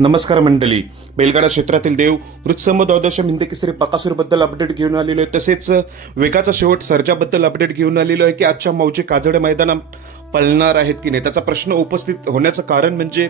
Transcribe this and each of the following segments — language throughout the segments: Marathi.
नमस्कार मंडळी. बैलगाडा क्षेत्रातील देव वृत्सम द्वादश हिंदकेसरी बद्दल अपडेट घेऊन आलेलो आहे. तसेच वेगाचा शेवट सर्जाबद्दल अपडेट घेऊन आलेलो आहे की आजच्या मौजे काजडे मैदानात पळणार आहेत की नाही? त्याचा प्रश्न उपस्थित होण्याचं कारण म्हणजे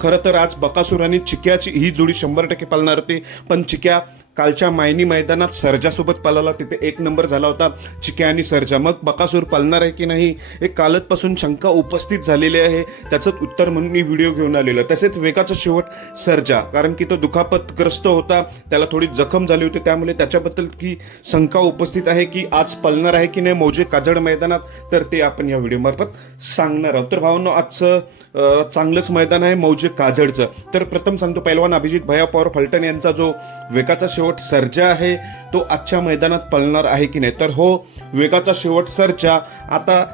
खरं तर आज बकासूर आणि चिक्याची ही जोडी शंभर टक्के पळणार होती. पण चिक्या कालच्या मायनी मैदानात सर्जासोबत पळाला. तिथे एक नंबर झाला होता. चिक्या आणि सर्जा. मग बकासूर पळणार आहे की नाही? एक कालतपासून शंका उपस्थित झालेली आहे. त्याचं उत्तर म्हणून मी व्हिडिओ घेऊन आलेलो तसेच वेगाचा शेवट सर्जा. कारण की तो दुखापतग्रस्त होता त्याला थोडी जखम झाली होती त्यामुळे त्याच्याबद्दल की शंका उपस्थित आहे की आज पलणार आहे की नाही मौजे काजड मैदानात तर ते आपण या व्हिडिओमार्फत सांगणार आहोत. तर भावांनो आजचं चांगलंच मैदान आहे मौजे काजडचं तर प्रथम सांगतो पैलवान अभिजित भया पवार फलटण यांचा जो वेगाचा शेवट सर्जा आहे तो आजच्या मैदानात पळणार आहे की नाही? तर हो वेगाचा शेवट सर्जा. आता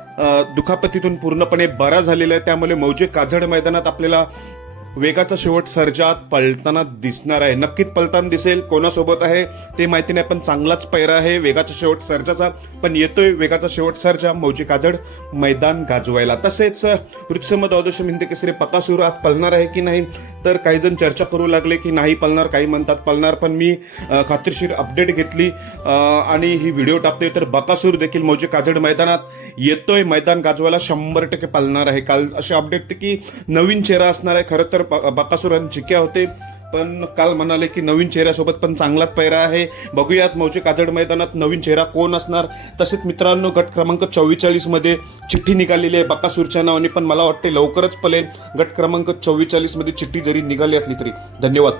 दुखापतीतून पूर्णपणे बरा झालेला आहे त्यामुळे मौजे काजड मैदानात आपल्याला वेगाचा शेवट सर्जात पलताना दिसणार आहे. नक्कीच पलताना दिसेल. कोणासोबत आहे ते माहिती नाही पण चांगलाच पैरा आहे. वेगाचा शेवट सर्जाचा पण येतोय वेगाचा शेवट सर्जा. मौजी काजड मैदान गाजवायला. तसेच वृत्सम द्वादश हिंदी केसरी पकासूर आज पलणार आहे की नाही? तर काही जण चर्चा करू लागले की नाही पलणार काही म्हणतात पलणार पण मी खात्रीशीर अपडेट घेतली. आणि ही व्हिडिओ टाकतोय तर बकासूर देखील मौजे काजड मैदानात येतोय. मैदान गाजवायला शंभर टक्के पलणार आहे. काल असे अपडेट की नवीन चेहरा असणार आहे. खरं तर ब- बकासूर चिक्या होते पण काल म्हणाले की नवीन चेहऱ्यासोबत पण चांगलाच पैरा आहे. बघूयात मौजे काजड मैदानात नवीन चेहरा कोण असणार? तसेच मित्रांनो गट क्रमांक चव्वेचाळीसमध्ये चिठ्ठी निघालेली आहे बकासूरच्या नावाने पण मला वाटते लवकरच पलेन. गट क्रमांक चव्वेचाळीसमध्ये चिठ्ठी जरी निघाली असली तरी. धन्यवाद.